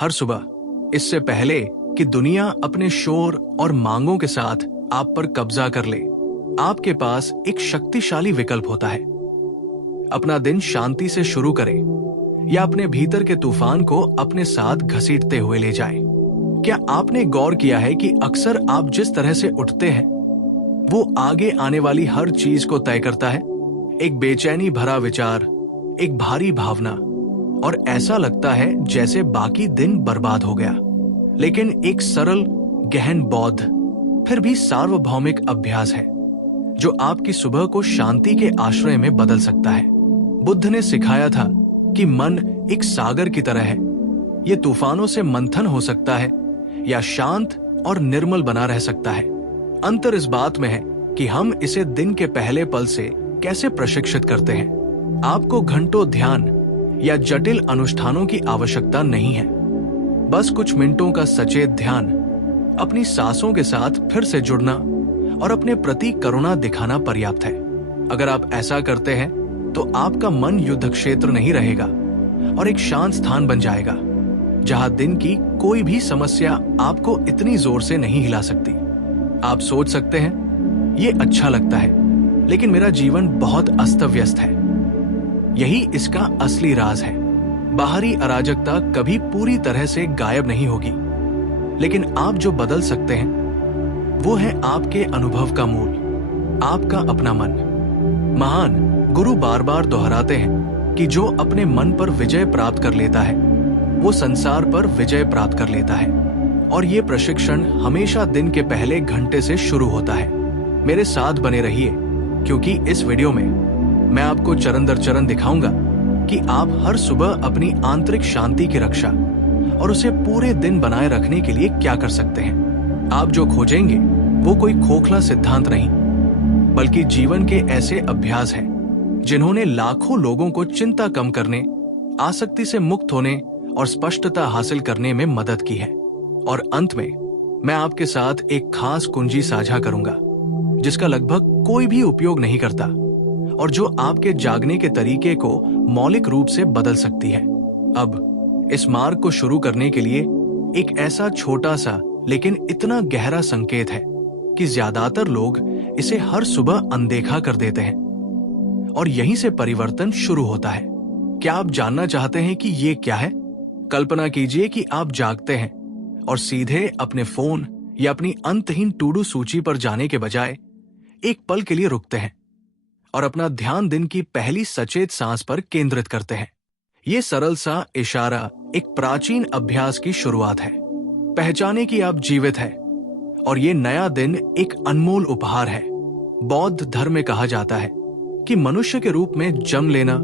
हर सुबह इससे पहले कि दुनिया अपने शोर और मांगों के साथ आप पर कब्जा कर ले, आपके पास एक शक्तिशाली विकल्प होता है। अपना दिन शांति से शुरू करें या अपने भीतर के तूफान को अपने साथ घसीटते हुए ले जाएं। क्या आपने गौर किया है कि अक्सर आप जिस तरह से उठते हैं वो आगे आने वाली हर चीज को तय करता है? एक बेचैनी भरा विचार, एक भारी भावना, और ऐसा लगता है जैसे बाकी दिन बर्बाद हो गया। लेकिन एक सरल, गहन बौद्ध, फिर भी सार्वभौमिक अभ्यास है जो आपकी सुबह को शांति के आश्रय में बदल सकता है। बुद्ध ने सिखाया था कि मन एक सागर की तरह है। ये तूफानों से मंथन हो सकता है या शांत और निर्मल बना रह सकता है। अंतर इस बात में है कि हम इसे दिन के पहले पल से कैसे प्रशिक्षित करते हैं। आपको घंटों ध्यान या जटिल अनुष्ठानों की आवश्यकता नहीं है। बस कुछ मिनटों का सचेत ध्यान, अपनी सांसों के साथ फिर से जुड़ना और अपने प्रति करुणा दिखाना पर्याप्त है। अगर आप ऐसा करते हैं तो आपका मन युद्ध क्षेत्र नहीं रहेगा और एक शांत स्थान बन जाएगा जहां दिन की कोई भी समस्या आपको इतनी जोर से नहीं हिला सकती। आप सोच सकते हैं, ये अच्छा लगता है, लेकिन मेरा जीवन बहुत अस्त व्यस्त है। यही इसका असली राज है। बाहरी अराजकता कभी पूरी तरह से गायब नहीं होगी, लेकिन आप जो बदल सकते हैं वो है आपके अनुभव का मूल, आपका अपना मन। महान गुरु बार बार दोहराते हैं कि जो अपने मन पर विजय प्राप्त कर लेता है वो संसार पर विजय प्राप्त कर लेता है। और ये प्रशिक्षण हमेशा दिन के पहले घंटे से शुरू होता है। मेरे साथ बने रहिए, क्योंकि इस वीडियो में मैं आपको चरण दर चरण दिखाऊंगा कि आप हर सुबह अपनी आंतरिक शांति की रक्षा और उसे पूरे दिन बनाए रखने के लिए क्या कर सकते हैं। आप जो खोजेंगे वो कोई खोखला सिद्धांत नहीं, बल्कि जीवन के ऐसे अभ्यास हैं जिन्होंने लाखों लोगों को चिंता कम करने, आसक्ति से मुक्त होने और स्पष्टता हासिल करने में मदद की है। और अंत में मैं आपके साथ एक खास कुंजी साझा करूंगा जिसका लगभग कोई भी उपयोग नहीं करता और जो आपके जागने के तरीके को मौलिक रूप से बदल सकती है। अब इस मार्ग को शुरू करने के लिए एक ऐसा छोटा सा लेकिन इतना गहरा संकेत है कि ज्यादातर लोग इसे हर सुबह अनदेखा कर देते हैं और यहीं से परिवर्तन शुरू होता है। क्या आप जानना चाहते हैं कि ये क्या है? कल्पना कीजिए कि आप जागते हैं और सीधे अपने फोन या अपनी अंतहीन टू डू सूची पर जाने के बजाय एक पल के लिए रुकते हैं और अपना ध्यान दिन की पहली सचेत सांस पर केंद्रित करते हैं। ये सरल सा इशारा एक प्राचीन अभ्यास की शुरुआत है। पहचाने कि आप जीवित हैं और ये नया दिन एक अनमोल उपहार है। बौद्ध धर्म में कहा जाता है कि मनुष्य के रूप में जन्म लेना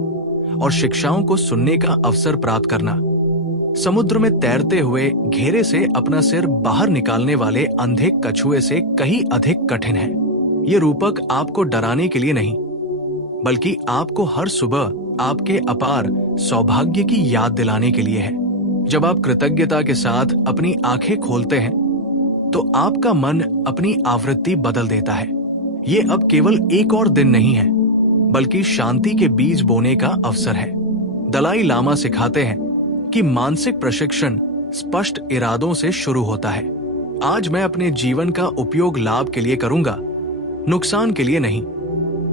और शिक्षाओं को सुनने का अवसर प्राप्त करना समुद्र में तैरते हुए घेरे से अपना सिर बाहर निकालने वाले अंधे कछुए से कहीं अधिक कठिन है। ये रूपक आपको डराने के लिए नहीं, बल्कि आपको हर सुबह आपके अपार सौभाग्य की याद दिलाने के लिए है। जब आप कृतज्ञता के साथ अपनी आंखें खोलते हैं तो आपका मन अपनी आवृत्ति बदल देता है। ये अब केवल एक और दिन नहीं है, बल्कि शांति के बीज बोने का अवसर है। दलाई लामा सिखाते हैं कि मानसिक प्रशिक्षण स्पष्ट इरादों से शुरू होता है। आज मैं अपने जीवन का उपयोग लाभ के लिए करूंगा, नुकसान के लिए नहीं।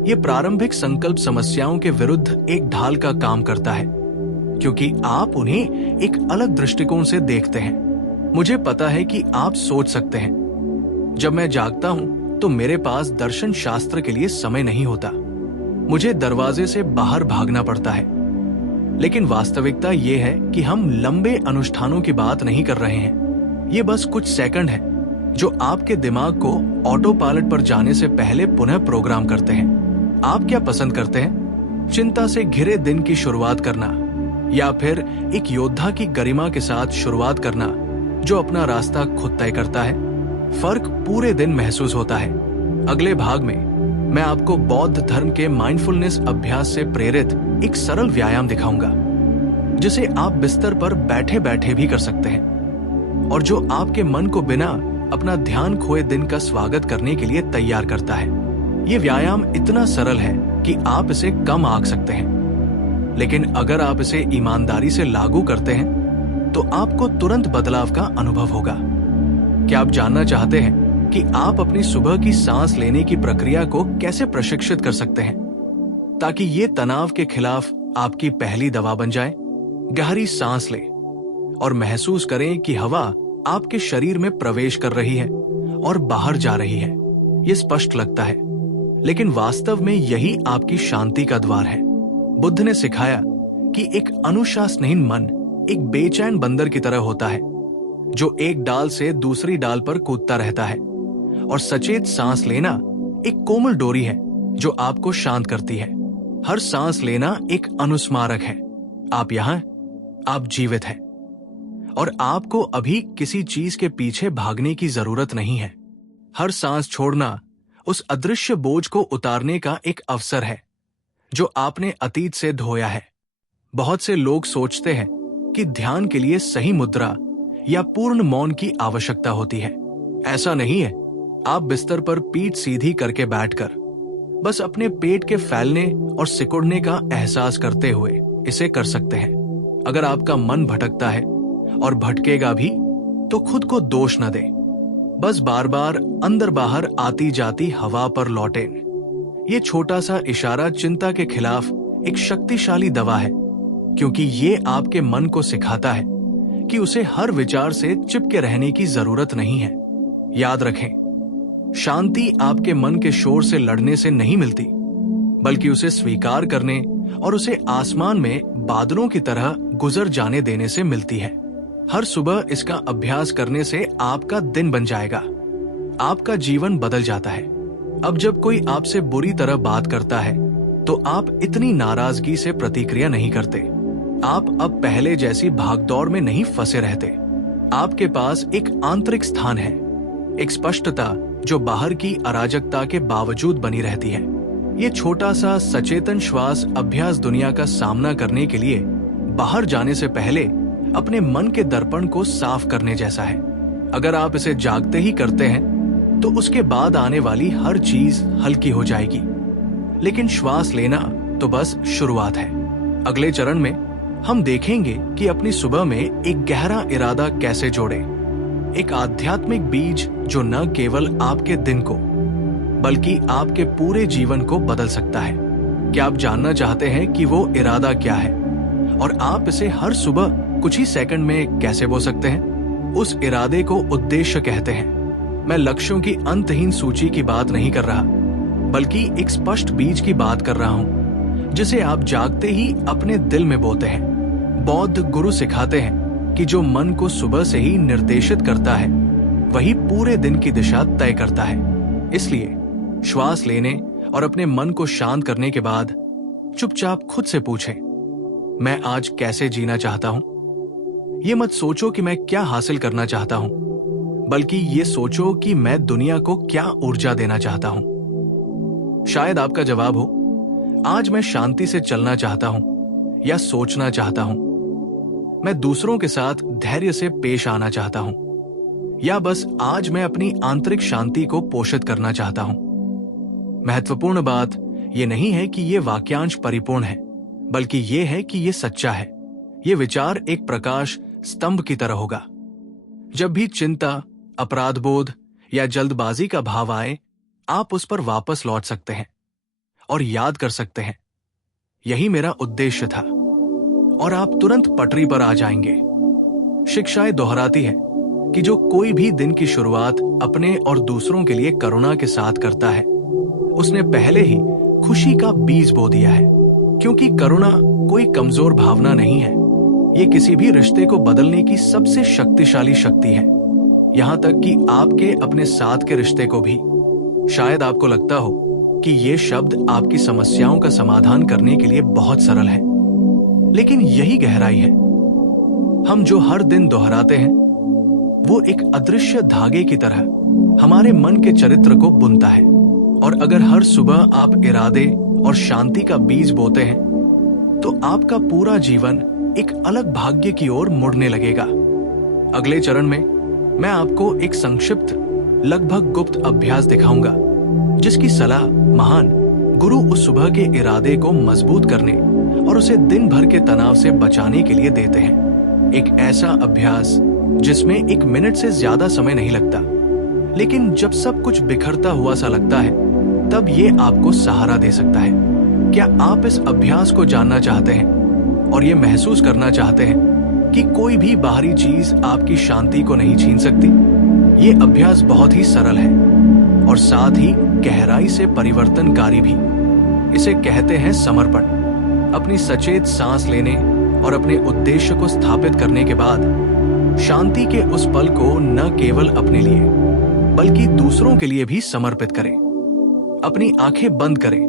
ये प्रारंभिक संकल्प समस्याओं के विरुद्ध एक ढाल का काम करता है, क्योंकि आप उन्हें एक अलग दृष्टिकोण से देखते हैं। मुझे पता है कि आप सोच सकते हैं, जब मैं जागता हूं तो मेरे पास दर्शन शास्त्र के लिए समय नहीं होता, मुझे दरवाजे से बाहर भागना पड़ता है। लेकिन वास्तविकता ये है कि हम लंबे अनुष्ठानों की बात नहीं कर रहे हैं। ये बस कुछ सेकंड है जो आपके दिमाग को ऑटो पायलट पर जाने से पहले पुनः प्रोग्राम करते हैं। आप क्या पसंद करते हैं? चिंता से घिरे दिन की शुरुआत करना या फिर एक योद्धा की गरिमा के साथ शुरुआत करना जो अपना रास्ता खुद तय करता है? फर्क पूरे दिन महसूस होता है। अगले भाग में मैं आपको बौद्ध धर्म के माइंडफुलनेस अभ्यास से प्रेरित एक सरल व्यायाम दिखाऊंगा जिसे आप बिस्तर पर बैठे बैठे भी कर सकते हैं और जो आपके मन को बिना अपना ध्यान खोए दिन का स्वागत करने के लिए तैयार करता है। ये व्यायाम इतना सरल है कि आप इसे कम आंक सकते हैं, लेकिन अगर आप इसे ईमानदारी से लागू करते हैं तो आपको तुरंत बदलाव का अनुभव होगा। क्या आप जानना चाहते हैं कि आप अपनी सुबह की सांस लेने की प्रक्रिया को कैसे प्रशिक्षित कर सकते हैं ताकि ये तनाव के खिलाफ आपकी पहली दवा बन जाए? गहरी सांस लें और महसूस करें कि हवा आपके शरीर में प्रवेश कर रही है और बाहर जा रही है। ये स्पष्ट लगता है, लेकिन वास्तव में यही आपकी शांति का द्वार है। बुद्ध ने सिखाया कि एक अनुशासनहीन मन एक बेचैन बंदर की तरह होता है जो एक डाल से दूसरी डाल पर कूदता रहता है, और सचेत सांस लेना एक कोमल डोरी है जो आपको शांत करती है। हर सांस लेना एक अनुस्मारक है, आप यहां, आप जीवित हैं, और आपको अभी किसी चीज के पीछे भागने की जरूरत नहीं है। हर सांस छोड़ना उस अदृश्य बोझ को उतारने का एक अवसर है जो आपने अतीत से धोया है। बहुत से लोग सोचते हैं कि ध्यान के लिए सही मुद्रा या पूर्ण मौन की आवश्यकता होती है। ऐसा नहीं है। आप बिस्तर पर पीठ सीधी करके बैठकर बस अपने पेट के फैलने और सिकुड़ने का एहसास करते हुए इसे कर सकते हैं। अगर आपका मन भटकता है, और भटकेगा भी, तो खुद को दोष न दें। बस बार बार अंदर बाहर आती जाती हवा पर लौटें। ये छोटा सा इशारा चिंता के खिलाफ एक शक्तिशाली दवा है, क्योंकि ये आपके मन को सिखाता है कि उसे हर विचार से चिपके रहने की जरूरत नहीं है। याद रखें, शांति आपके मन के शोर से लड़ने से नहीं मिलती, बल्कि उसे स्वीकार करने और उसे आसमान में बादलों की तरह गुजर जाने देने से मिलती है। हर सुबह इसका अभ्यास करने से आपका दिन बन जाएगा, आपका जीवन बदल जाता है। अब जब कोई आपसे बुरी तरह बात करता है तो आप इतनी नाराजगी से प्रतिक्रिया नहीं करते। आप अब पहले जैसी भागदौड़ में नहीं फंसे रहते। आपके पास एक आंतरिक स्थान है, एक स्पष्टता जो बाहर की अराजकता के बावजूद बनी रहती है। ये छोटा सा सचेतन श्वास अभ्यास दुनिया का सामना करने के लिए बाहर जाने से पहले अपने मन के दर्पण को साफ करने जैसा है। अगर आप इसे जागते ही करते हैं तो उसके बाद आने वाली हर चीज हल्की हो जाएगी। लेकिन श्वास लेना तो बस शुरुआत है। अगले चरण में हम देखेंगे कि अपनी सुबह में एक गहरा इरादा कैसे जोड़ें, एक आध्यात्मिक बीज जो न केवल आपके दिन को बल्कि आपके पूरे जीवन को बदल सकता है। क्या आप जानना चाहते हैं कि वो इरादा क्या है और आप इसे हर सुबह कुछ ही सेकंड में कैसे बो सकते हैं? उस इरादे को उद्देश्य कहते हैं। मैं लक्ष्यों की अंतहीन सूची की बात नहीं कर रहा, बल्कि एक स्पष्ट बीज की बात कर रहा हूं जिसे आप जागते ही अपने दिल में बोते हैं। बौद्ध गुरु सिखाते हैं कि जो मन को सुबह से ही निर्देशित करता है वही पूरे दिन की दिशा तय करता है। इसलिए श्वास लेने और अपने मन को शांत करने के बाद चुपचाप खुद से पूछें, मैं आज कैसे जीना चाहता हूं? ये मत सोचो कि मैं क्या हासिल करना चाहता हूं, बल्कि ये सोचो कि मैं दुनिया को क्या ऊर्जा देना चाहता हूं। शायद आपका जवाब हो, आज मैं शांति से चलना चाहता हूं, या सोचना चाहता हूं, मैं दूसरों के साथ धैर्य से पेश आना चाहता हूं, या बस आज मैं अपनी आंतरिक शांति को पोषित करना चाहता हूं। महत्वपूर्ण बात यह नहीं है कि यह वाक्यांश परिपूर्ण है, बल्कि यह है कि यह सच्चा है। यह विचार एक प्रकाश स्तंभ की तरह होगा। जब भी चिंता, अपराध बोध या जल्दबाजी का भाव आए, आप उस पर वापस लौट सकते हैं और याद कर सकते हैं, यही मेरा उद्देश्य था, और आप तुरंत पटरी पर आ जाएंगे। शिक्षाएं दोहराती है कि जो कोई भी दिन की शुरुआत अपने और दूसरों के लिए करुणा के साथ करता है, उसने पहले ही खुशी का बीज बो दिया है। क्योंकि करुणा कोई कमजोर भावना नहीं है, ये किसी भी रिश्ते को बदलने की सबसे शक्तिशाली शक्ति है, यहां तक कि आपके अपने साथ के रिश्ते को भी। शायद आपको लगता हो कि ये शब्द आपकी समस्याओं का समाधान करने के लिए बहुत सरल है, लेकिन यही गहराई है। हम जो हर दिन दोहराते हैं वो एक अदृश्य धागे की तरह हमारे मन के चरित्र को बुनता है, और अगर हर सुबह आप इरादे और शांति का बीज बोते हैं तो आपका पूरा जीवन एक अलग भाग्य की ओर मुड़ने लगेगा। अगले चरण में मैं आपको एक संक्षिप्त, लगभग गुप्त अभ्यास दिखाऊंगा जिसकी सलाह महान गुरु उस सुबह के इरादे को मजबूत करने और उसे दिन भर के तनाव से बचाने के लिए देते हैं। एक ऐसा अभ्यास जिसमें 1 मिनट से ज्यादा समय नहीं लगता, लेकिन जब सब कुछ बिखरता हुआ सा लगता है तब ये आपको सहारा दे सकता है। क्या आप इस अभ्यास को जानना चाहते हैं और ये महसूस करना चाहते हैं कि कोई भी बाहरी चीज आपकी शांति को नहीं छीन सकती? ये अभ्यास बहुत ही सरल है और साथ ही गहराई से परिवर्तनकारी भी। इसे कहते हैं समर्पण। अपनी सचेत सांस लेने और अपने उद्देश्य को स्थापित करने के बाद शांति के उस पल को न केवल अपने लिए बल्कि दूसरों के लिए भी समर्पित करें। अपनी आंखें बंद करें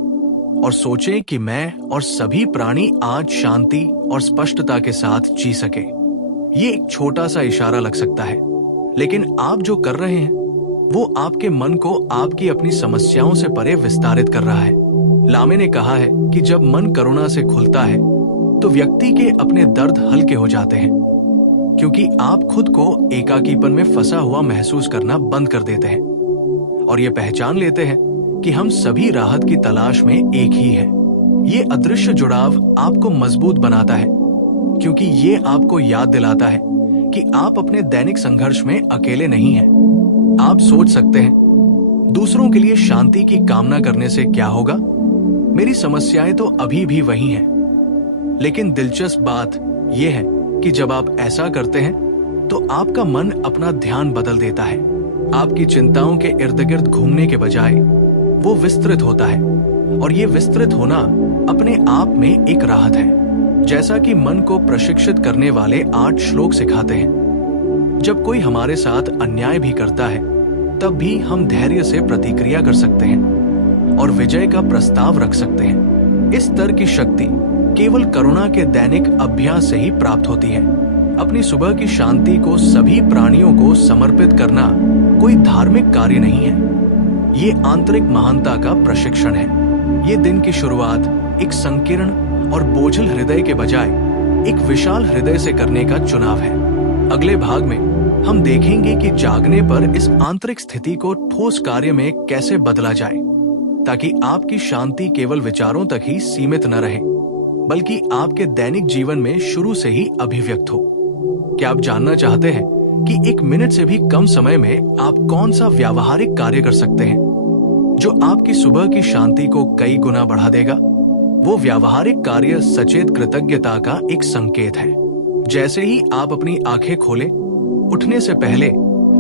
और सोचें कि मैं और सभी प्राणी आज शांति और स्पष्टता के साथ जी सके। ये एक छोटा सा इशारा लग सकता है, लेकिन आप जो कर रहे हैं वो आपके मन को आपकी अपनी समस्याओं से परे विस्तारित कर रहा है। लामे ने कहा है कि जब मन करुणा से खुलता है तो व्यक्ति के अपने दर्द हल्के हो जाते हैं, क्योंकि आप खुद को एकाकीपन में फंसा हुआ महसूस करना बंद कर देते हैं और ये पहचान लेते हैं कि हम सभी राहत की तलाश में एक ही हैं। ये अदृश्य जुड़ाव आपको मजबूत बनाता है, क्योंकि ये आपको याद दिलाता है कि आप अपने दैनिक संघर्ष में अकेले नहीं हैं। आप सोच सकते हैं, दूसरों के लिए शांति की कामना करने से क्या होगा? मेरी समस्याएं तो अभी भी वही हैं। लेकिन दिलचस्प बात यह है कि जब आप ऐसा करते हैं तो आपका मन अपना ध्यान बदल देता है। आपकी चिंताओं के इर्द गिर्द घूमने के बजाय वो विस्तृत होता है, और ये विस्तृत होना अपने आप में एक राहत है। जैसा कि मन को प्रशिक्षित करने वाले 8 श्लोक सिखाते हैं, जब कोई हमारे साथ अन्याय भी करता है तब भी हम धैर्य से प्रतिक्रिया कर सकते हैं और विजय का प्रस्ताव रख सकते हैं। इस स्तर की शक्ति केवल करुणा के दैनिक अभ्यास से ही प्राप्त होती है। अपनी सुबह की शांति को सभी प्राणियों को समर्पित करना कोई धार्मिक कार्य नहीं है, ये आंतरिक महानता का प्रशिक्षण है। ये दिन की शुरुआत एक संकीर्ण और बोझिल हृदय के बजाय एक विशाल हृदय से करने का चुनाव है। अगले भाग में हम देखेंगे कि जागने पर इस आंतरिक स्थिति को ठोस कार्य में कैसे बदला जाए, ताकि आपकी शांति केवल विचारों तक ही सीमित न रहे, बल्कि आपके दैनिक जीवन में शुरू से ही अभिव्यक्त हो। क्या आप जानना चाहते हैं कि 1 मिनट से भी कम समय में आप कौन सा व्यावहारिक कार्य कर सकते हैं जो आपकी सुबह की शांति को कई गुना बढ़ा देगा? वो व्यावहारिक कार्य सचेत कृतज्ञता का एक संकेत है। जैसे ही आप अपनी आंखें खोलें, उठने से पहले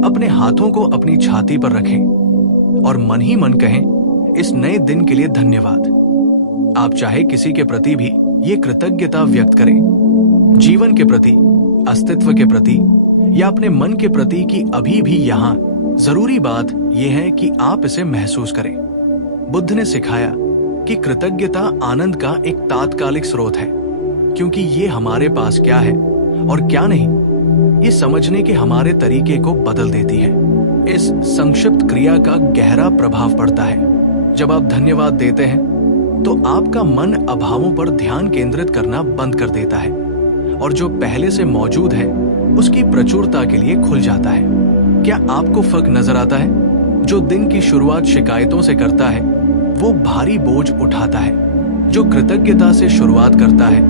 अपने हाथों को अपनी छाती पर रखें और मन ही मन कहें, इस नए दिन के लिए धन्यवाद। आप चाहे किसी के प्रति भी ये कृतज्ञता व्यक्त करें, जीवन के प्रति, अस्तित्व के प्रति या अपने मन के प्रति कि अभी भी यहाँ जरूरी बात यह है कि आप इसे महसूस करें। बुद्ध ने सिखाया कि कृतज्ञता आनंद का एक तात्कालिक स्रोत है, क्योंकि ये हमारे पास क्या है और क्या नहीं, ये समझने के हमारे तरीके को बदल देती है। इस संक्षिप्त क्रिया का गहरा प्रभाव पड़ता है। जब आप धन्यवाद देते हैं तो आपका मन अभावों पर ध्यान केंद्रित करना बंद कर देता है और जो पहले से मौजूद है उसकी प्रचुरता के लिए खुल जाता है। क्या आपको फर्क नजर आता है? जो दिन की शुरुआत शिकायतों से करता है वो भारी बोझ उठाता है, जो कृतज्ञता से शुरुआत करता है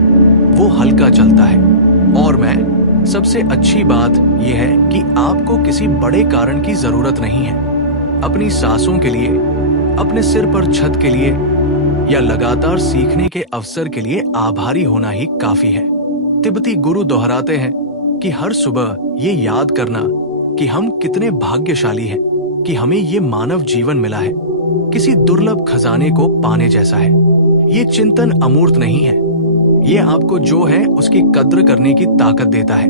वो हल्का चलता है। और मैं सबसे अच्छी बात यह है कि आपको किसी बड़े कारण की जरूरत नहीं है। अपनी सांसों के लिए, अपने सिर पर छत के लिए या लगातार सीखने के अवसर के लिए आभारी होना ही काफी है। तिब्बती गुरु दोहराते हैं कि हर सुबह ये याद करना कि हम कितने भाग्यशाली हैं कि हमें ये मानव जीवन मिला है, किसी दुर्लभ खजाने को पाने जैसा है। ये चिंतन अमूर्त नहीं है, ये आपको जो है उसकी कद्र करने की ताकत देता है,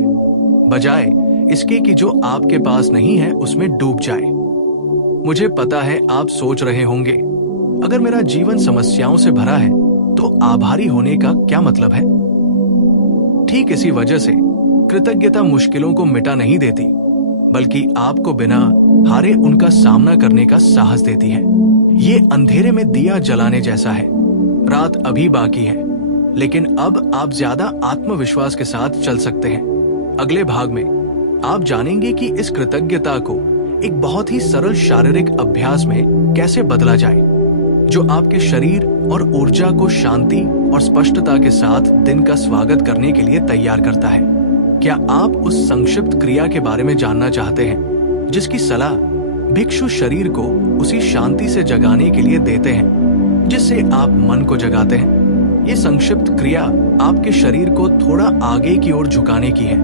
बजाय इसके कि जो आपके पास नहीं है उसमें डूब जाए। मुझे पता है आप सोच रहे होंगे, अगर मेरा जीवन समस्याओं से भरा है तो आभारी होने का क्या मतलब है? ठीक इसी वजह से कृतज्ञता मुश्किलों को मिटा नहीं देती, बल्कि आपको बिना हारे उनका सामना करने का साहस देती है। ये अंधेरे में दिया जलाने जैसा है। रात अभी बाकी है, लेकिन अब आप ज्यादा आत्मविश्वास के साथ चल सकते हैं। अगले भाग में आप जानेंगे कि इस कृतज्ञता को एक बहुत ही सरल शारीरिक अभ्यास में कैसे बदला जाए, जो आपके शरीर और ऊर्जा को शांति और स्पष्टता के साथ दिन का स्वागत करने के लिए तैयार करता है। क्या आप उस संक्षिप्त क्रिया के बारे में जानना चाहते हैं जिसकी सलाह भिक्षु शरीर को उसी शांति से जगाने के लिए देते हैं जिससे आप मन को जगाते हैं? ये संक्षिप्त क्रिया आपके शरीर को थोड़ा आगे की ओर झुकाने की है,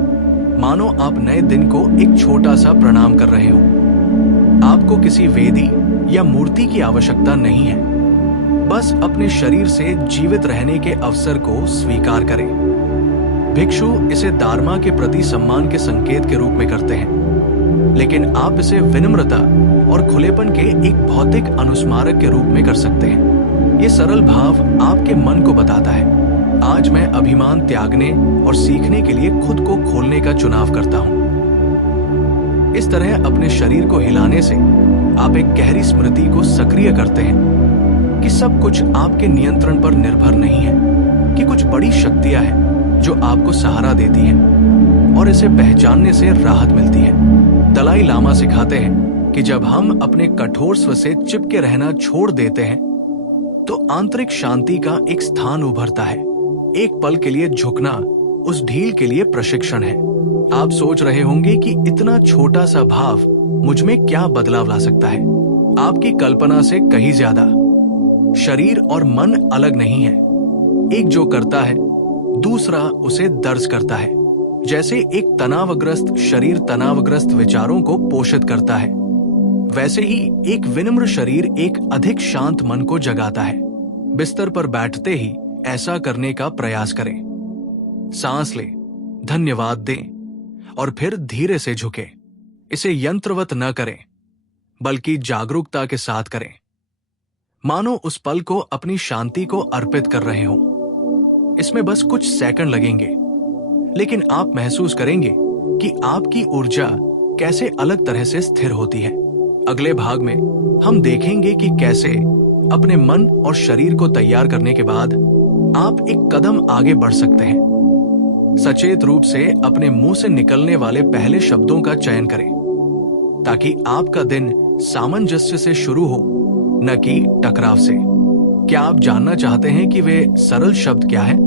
मानो आप नए दिन को एक छोटा सा प्रणाम कर रहे हो। आपको किसी वेदी या मूर्ति की आवश्यकता नहीं है, बस अपने शरीर से जीवित रहने के अवसर को स्वीकार करें। भिक्षु इसे दार्मा के प्रति सम्मान के संकेत के रूप में करते हैं, लेकिन आप इसे विनम्रता और खुलेपन के एक भौतिक अनुस्मारक के रूप में कर सकते हैं। ये सरल भाव आपके मन को बताता है, आज मैं अभिमान त्यागने और सीखने के लिए खुद को खोलने का चुनाव करता हूं। इस तरह अपने शरीर को हिलाने से आप एक गहरी स्मृति को सक्रिय करते हैं कि सब कुछ आपके नियंत्रण पर निर्भर नहीं है, कि कुछ बड़ी शक्तियां हैं जो आपको सहारा देती हैं और इसे पहचानने से राहत मिलती है। दलाई लामा सिखाते हैं कि जब हम अपने कठोर स्व से चिपके रहना छोड़ देते हैं तो आंतरिक शांति का एक स्थान उभरता है। एक पल के लिए झुकना उस ढील के लिए प्रशिक्षण है। आप सोच रहे होंगे कि इतना छोटा सा भाव मुझ में क्या बदलाव ला सकता है। आपकी कल्पना से कहीं ज्यादा। शरीर और मन अलग नहीं है। एक जो करता है, दूसरा उसे दर्ज करता है। जैसे एक तनावग्रस्त शरीर तनावग्रस्त विचारों को पोषित करता है, वैसे ही एक विनम्र शरीर एक अधिक शांत मन को जगाता है। बिस्तर पर बैठते ही ऐसा करने का प्रयास करें। सांस लें, धन्यवाद दें और फिर धीरे से झुकें। इसे यंत्रवत न करें, बल्कि जागरूकता के साथ करें, मानो उस पल को अपनी शांति को अर्पित कर रहे हों। इसमें बस कुछ सेकंड लगेंगे, लेकिन आप महसूस करेंगे कि आपकी ऊर्जा कैसे अलग तरह से स्थिर होती है। अगले भाग में हम देखेंगे कि कैसे अपने मन और शरीर को तैयार करने के बाद आप एक कदम आगे बढ़ सकते हैं। सचेत रूप से अपने मुंह से निकलने वाले पहले शब्दों का चयन करें, ताकि आपका दिन सामंजस्य से शुरू हो, न कि टकराव से। क्या आप जानना चाहते हैं कि वे सरल शब्द क्या हैं,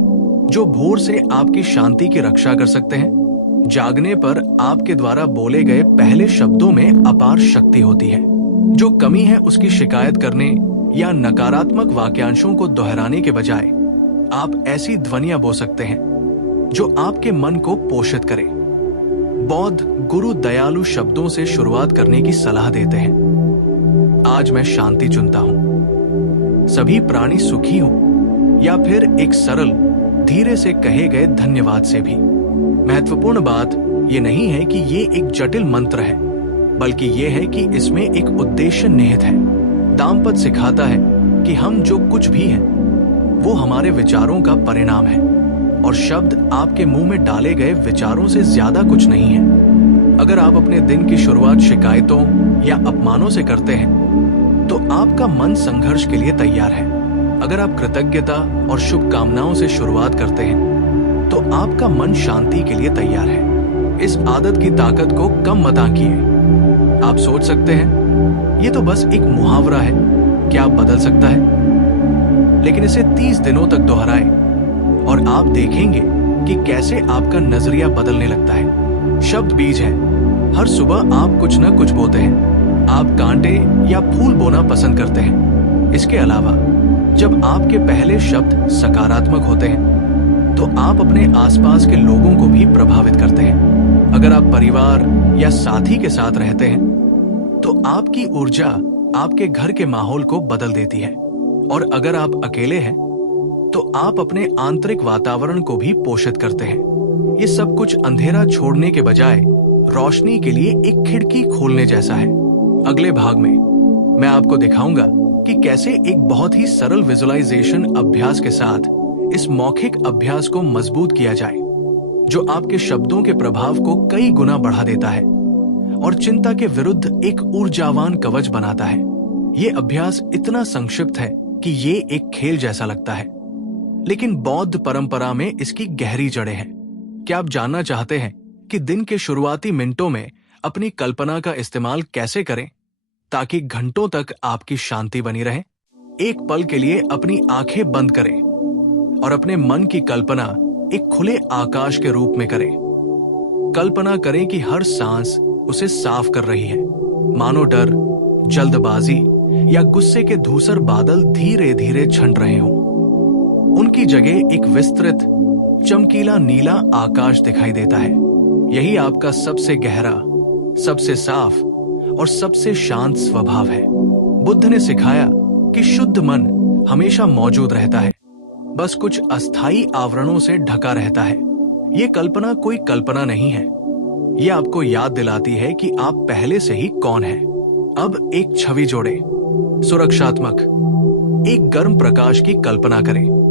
जो भोर से आपकी शांति की रक्षा कर सकते हैं? जागने पर आपके द्वारा बोले गए पहले शब्दों में अपार शक्ति होती है। जो कमी है उसकी शिकायत करने या नकारात्मक वाक्यांशों को दोहराने के बजाय आप ऐसी ध्वनियां बोल सकते हैं जो आपके मन को पोषित करें। बौद्ध गुरु दयालु शब्दों से शुरुआत करने की सलाह देते हैं। आज मैं शांति चुनता हूं, सभी प्राणी सुखी हों, या फिर एक सरल धीरे से कहे गए धन्यवाद से भी। महत्वपूर्ण बात ये नहीं है कि ये एक जटिल मंत्र है, बल्कि ये है कि इसमें एक उद्देश्य निहित है। दाम्पत्य सिखाता है कि हम जो कुछ भी हैं, वो हमारे विचारों का परिणाम है, और शब्द आपके मुंह में डाले गए विचारों से ज्यादा कुछ नहीं है। अगर आप अपने दिन की शुरुआत शिकायतों या अपमानों से करते हैं, तो आपका मन संघर्ष के लिए तैयार है। अगर आप कृतज्ञता और शुभकामनाओं से शुरुआत करते हैं, तो आपका मन शांति के लिए तैयार है। इस आदत की ताकत को कम मत आंकिए। आप सोच सकते हैं, ये तो बस एक मुहावरा है, क्या आप बदल सकता है? लेकिन इसे 30 दिनों तक दोहराएं और आप देखेंगे कि कैसे आपका नजरिया बदलने लगता है। शब्द बीज है। हर सुबह आप कुछ न कुछ बोते हैं। आप कांटे या फूल बोना पसंद करते हैं। इसके अलावा जब आपके पहले शब्द सकारात्मक होते हैं, तो आप अपने आसपास के लोगों को भी प्रभावित करते हैं। अगर आप परिवार या साथी के साथ रहते हैं, तो आपकी ऊर्जा आपके घर के माहौल को बदल देती है। और अगर आप अकेले हैं, तो आप अपने आंतरिक वातावरण को भी पोषित करते हैं। ये सब कुछ अंधेरा छोड़ने के बजाय रोशनी के लिए एक खिड़की खोलने जैसा है। अगले भाग में मैं आपको दिखाऊंगा कि कैसे एक बहुत ही सरल विजुअलाइजेशन अभ्यास के साथ इस मौखिक अभ्यास को मजबूत किया जाए, जो आपके शब्दों के प्रभाव को कई गुना बढ़ा देता है और चिंता के विरुद्ध एक ऊर्जावान कवच बनाता है। ये अभ्यास इतना संक्षिप्त है कि ये एक खेल जैसा लगता है, लेकिन बौद्ध परंपरा में इसकी गहरी जड़ें हैं। क्या आप जानना चाहते हैं कि दिन के शुरुआती मिनटों में अपनी कल्पना का इस्तेमाल कैसे करें ताकि घंटों तक आपकी शांति बनी रहे? एक पल के लिए अपनी आंखें बंद करें और अपने मन की कल्पना एक खुले आकाश के रूप में करें। कल्पना करें कि हर सांस उसे साफ कर रही है, मानो डर, जल्दबाजी या गुस्से के धूसर बादल धीरे धीरे छंट रहे हों। उनकी जगह एक विस्तृत, चमकीला नीला आकाश दिखाई देता है। यही आपका सबसे गहरा, सबसे साफ और सबसे शांत स्वभाव है। बुद्ध ने सिखाया कि शुद्ध मन हमेशा मौजूद रहता है, बस कुछ अस्थायी आवरणों से ढका रहता है। ये कल्पना कोई कल्पना नहीं है। ये आपको याद दिलाती है कि आप पहले से ही कौन हैं। अब एक छवि जोड़ें, सुरक्षात्मक, एक गर्म प्रकाश की कल्पना करें